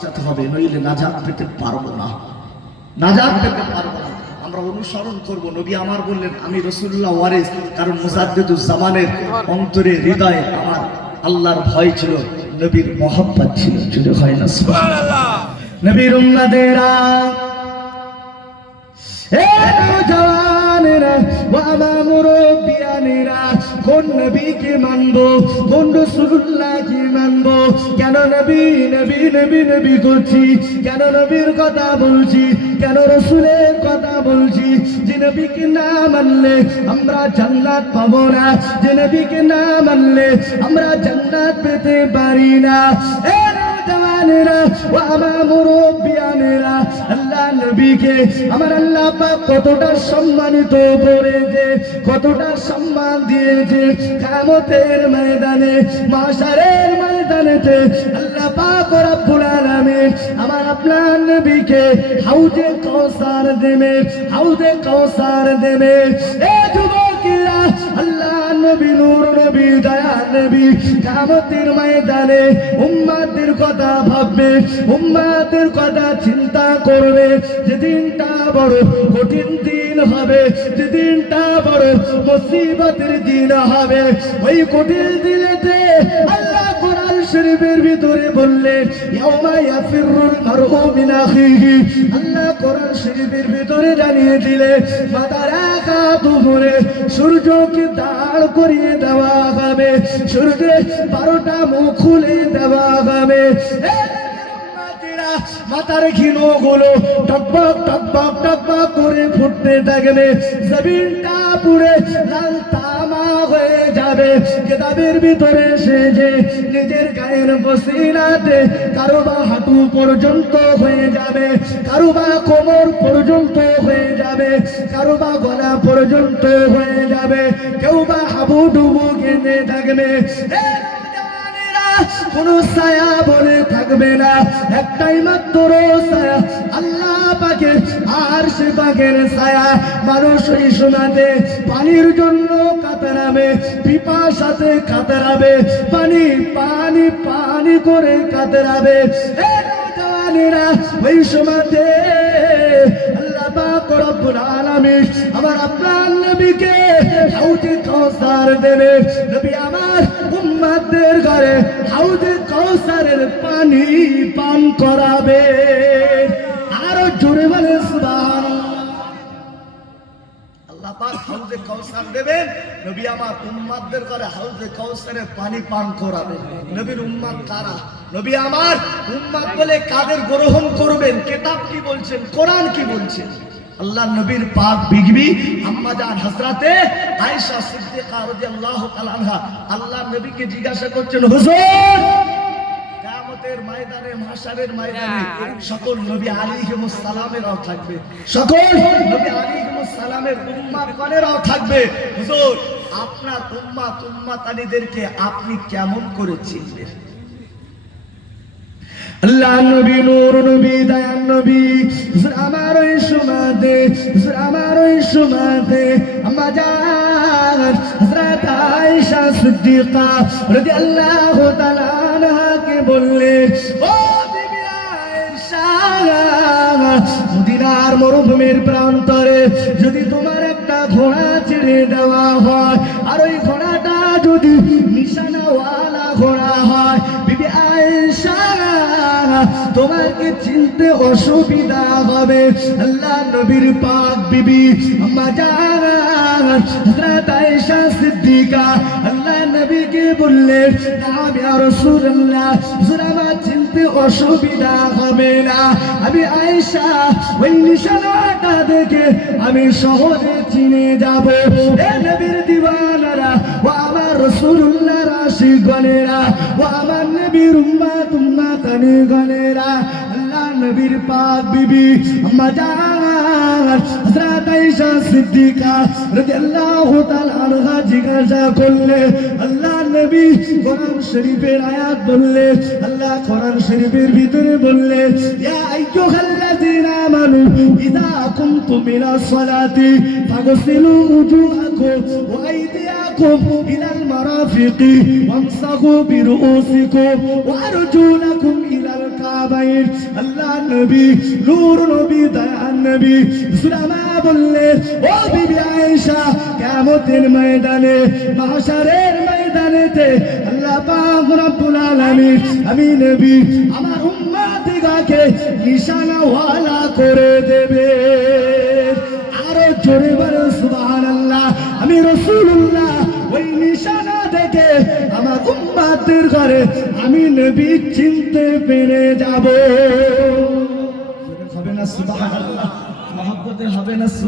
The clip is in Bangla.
বাঁচাতে হবে, নইলে নাজাত পেতে পারবো না, নাজাত পেতে পারবো না। আমরা অনুসরণ করব। নবী আমার বললেন আমি রাসূলুল্লাহ ওয়ারিস, কারণ মুজাদ্দিদুজ জামানের অন্তরে হৃদয়ে আমার আল্লাহর ভয় ছিল, নবীর মহব্বত ছিল। জুড়ে হয় না সুবহানাল্লাহ। নবীর উম্মতেরা, এ নওজওয়ানেরা ও আমার মুরব্বিয়ানেরা, কোন নবীকে মানবো, কোন রাসূলুল্লাহকে মানবো? কেন নবী নবী নবী নবী করছি, কেন নবীর কথা বলছি, কেন রাসূলের কথা বলছি? যে নবীকে না মানলে আমরা জান্নাত পাবো না, যে নবীকে না মানলে আমরা জান্নাত পেতে পারি না। এ নওজওয়ানেরা ও আমার মুরব্বিয়ানেরা, আল্লাহ নবীকে আমার আল্লাহ পাক কতটা সম্মানিত করেছে, কতটা সম্মান দিয়েছে। কিয়ামতের ময়দানে, মাশারের ময়দানেতে আল্লাহ পাক রব্বুল আলামিন আমার আপনার নবীকে হাউজে কাউসার দেবে, হাউজে কাউসার দেবে। এ যুবকেরা, আল্লাহ নবী নূর নবী দয়া নবী কিয়ামতের ময়দানে উম্মতের কথা ভাববে, উম্মতের কথা চিন্তা করবে। যেদিনটা বড় কঠিন দিন হবে, যেদিনটা বড় মুসিবতের দিন হবে, ওই কঠিন দিনেতে আল্লাহ কোরআন শরীফের ভিতরে বললেন ইয়াউমা ইয়াফিরুল মারউ মিন আখিহি। আল্লাহ কোরআন শরীফের ভিতরে জানিয়ে দিলে মাদারাকা দুপুরে সূর্যকে দাঁড় করিয়ে দেওয়া হবে, সূর্যের 12টা মুখ খুলে দেওয়া হবে। মাথার ঘিনুগুলো টকবক টকবক টকবক করে ফুটতে থাকবে, জমিনটা পুড়ে লাল তামা হয়ে যাবে। কিতাবের ভিতরে সে যে নিজের গায়ের পসিনাতে কারো বা হাঁটু পর্যন্ত হয়ে যাবে, কারো বা কোমর পর্যন্ত হয়ে যাবে, কারো বা গলা পর্যন্ত হয়ে যাবে, কেউ বা হাবুডুবু কেঁদে থাকবে। কোন ছায়া বলে থাকবে না, একটাই মাত্র ছায়া, আল্লাহ পাকের আরশ পাকের ছায়া। মানুষ ওই সময়তে পানির জন্য কাতরাবে, পিপাসাতে কাতরাবে, পানি পানি পানি করে কাতরাবে। এ নওজওয়ানেরা, ওই সময়তে আল্লাহ পাক রব্বুল আলামিন আমার আপনার নবীকে হাউজে কাউসার দেবে। নবী আমার উম্মতদের ঘরে হাউজে কাউসারের পানি পান করাবে। আরো জোরে বলে সুবহানাল্লাহ। আল্লাহ পাক হাউজে কাউসার দেবেন, নবী আমার উম্মতদের ঘরে হাউজে কাউসারের পানি পান করাবে। নবীর উম্মত কারা? নবী আমার উম্মত বলে কাদের গ্রহণ করবেন? কিতাব কি বলছেন, কোরআন কি বলছেন? আল্লাহ নবীর পাক বিবি আম্মা জান হযরতে আয়েশা সিদ্দিকা রাদিয়াল্লাহু তাআলা আনহা আল্লাহ নবীকে জিজ্ঞাসা করছেন, হুজুর কিয়ামতের ময়দানে, মাহশারের ময়দানে সকল নবী আলাইহিমুস সালামেরাও থাকবে, সকল নবী আলাইহিমুস সালামের উম্মতগণেরাও থাকবে। হুজুর আপনার উম্মত উম্মতানিদেরকে আপনি কেমন করে চিনবেন? আল্লাহ নবী নূর নবী দয়ার নবী আমার ওই সুমাতে, আমার ওই সুমাতে আম্মা জান হযরত আয়েশা সিদ্দিকা রাদিয়াল্লাহু তাআলা আনহাকে বললেন, ও বিবি আয়েশা, মদিনার মরুভূমির প্রান্তরে যদি তোমার একটা ঘোড়া ছেড়ে দেওয়া হয়, আর ওই ঘোড়াটা যদি নিশানাওয়ালা ঘোড়া হয়, বিবি আয়েশা তোমাকে চিনতে অসুবিধা হবে। আল্লাহ নবীর পাক বিবি আম্মা জান হযরত আয়েশা সিদ্দিকা আল্লাহ নবীকে বললেন, নাম ইয়া রাসূলুল্লাহ, হুজুর আমার চিনতে অসুবিধা হবে না। আমি আয়েশা ওই নিশানাটা দেখে আমি সহজে চিনে যাব। এ নবীর দিওয়ানারা ও আমার রাসূলুল্লাহর আশিকগণেরা ও আমার নবীর উম্মত উম্মতানিগণেরা, আল্লাহ নবীর পাক বিবি আম্মা জান হযরত আয়েশা সিদ্দিকা রাদিয়াল্লাহু তাআলা আনহা জিজ্ঞাসা করলে, আল্লাহ নবী কোরআন শরীফের আয়াত বললে, আল্লাহ কোরআন শরীফের ভিতরে বললে, ইয়া আইয়ুহাল্লাযীনা আমানু ইযা কুমতুম ইলাস সালাতি ফাগসিলু উজুহাকুম ওয়া আইদিয়াকুম ইলাল মারাফিকি ওয়ামসাহু বিরুউসিকুম ওয়া আরজুলাকুম ইলাল বাইর আল্লাহ নবী নূর নবী দয়ান নবী সুলামা বললেন ও বিবি আয়েশা কিয়ামতের ময়দানে মাহশারের ময়দানেতে আল্লাহ পাক রব্বুল আলামিন আমি নবী আমার উম্মতদিগকে নিশানাওয়ালা করে দেবে আরো জোরে বলো সুবহানাল্লাহ আমি রাসূলুল্লাহ ওই নিশানা দেখে আমার উম্মতের ঘরে আমি নবী চিনতে পেরে যাব হবে না সুবহানাল্লাহ মহব্বতে হবে না